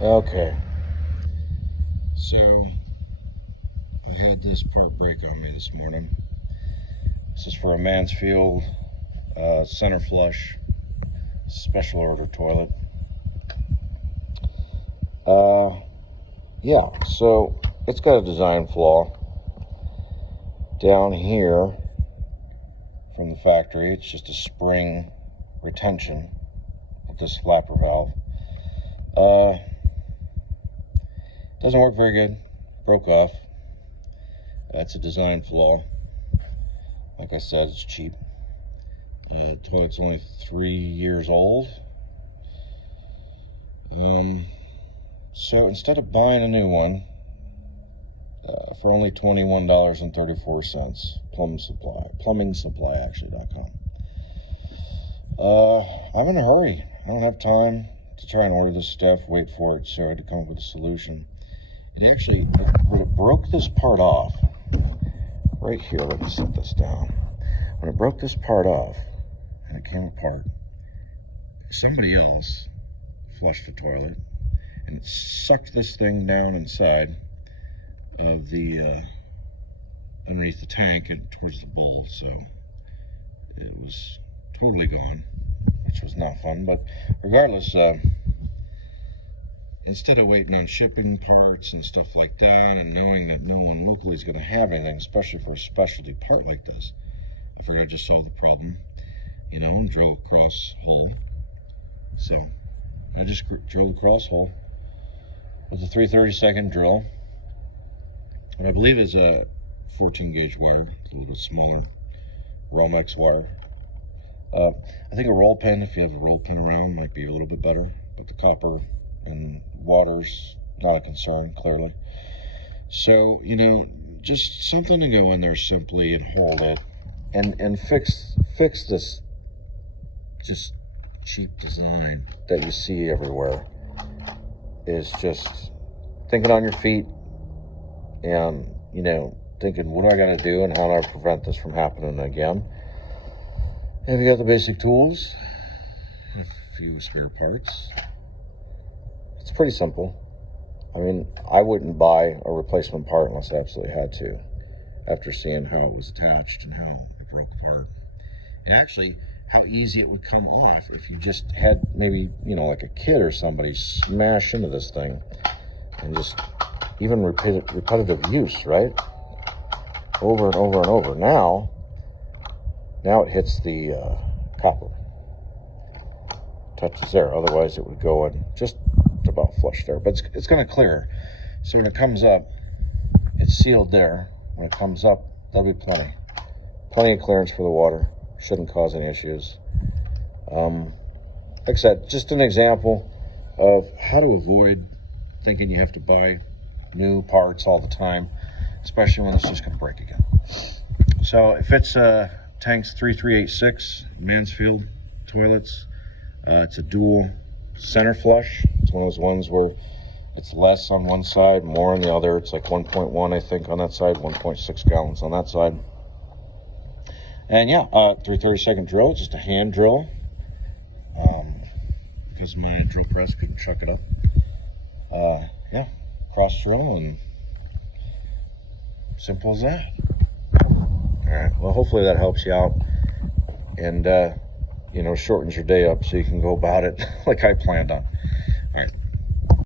Okay, so I had this part break on me this morning. This is for a Mansfield center flush special order toilet. Yeah, so it's got a design flaw. Down here from the factory, it's just a spring retention with this flapper valve. Doesn't work very good. Broke off. That's a design flaw. Like I said, it's cheap. The toilet's only 3 years old. So instead of buying a new one for only $21.34, plumbingsupply.com. I'm in a hurry. I don't have time to try and order this stuff, wait for it, so I had to come up with a solution. It actually, when it broke this part off, right here, let me set this down. When it broke this part off and it came apart, somebody else flushed the toilet and it sucked this thing down inside of the, underneath the tank and towards the bowl, so it was totally gone, which was not fun. But regardless, instead of waiting on shipping parts and stuff like that and knowing that no one locally is going to have anything, especially for a specialty part like this, I figured I'd just solve the problem, and drill a cross hole. So I just drilled a cross hole with a 3/32 drill, and I believe it's a 14 gauge wire, it's a little smaller Romex wire. I think a roll pin, if you have a roll pin around, might be a little bit better, but the copper and water's not a concern, clearly. So, just something to go in there simply and hold it and fix this just cheap design that you see everywhere. Is just thinking on your feet and, thinking, what do I got to do and how do I prevent this from happening again? Have you got the basic tools, a few spare parts? It's pretty simple. I mean, I wouldn't buy a replacement part unless I absolutely had to, after seeing how it was attached and how it broke apart. And actually, how easy it would come off if you just had maybe, like a kid or somebody smash into this thing and just even repetitive use, right? Over and over and over. Now it hits the copper. Touches there. Otherwise, it would go in just about flush there. But it's going to clear. So when it comes up, it's sealed there. When it comes up, there'll be plenty of clearance for the water. Shouldn't cause any issues. Like I said, just an example of how to avoid thinking you have to buy new parts all the time, especially when it's just going to break again. So if it's tanks 3386 Mansfield toilets, it's a dual center flush. It's one of those ones where it's less on one side, more on the other. It's like 1.1, I think, on that side, 1.6 gallons on that side. And yeah, 3/32 drill, just a hand drill, because my drill press couldn't chuck it up. Yeah, cross drill, and simple as that. All right, well, hopefully that helps you out and, shortens your day up so you can go about it like I planned on. All right.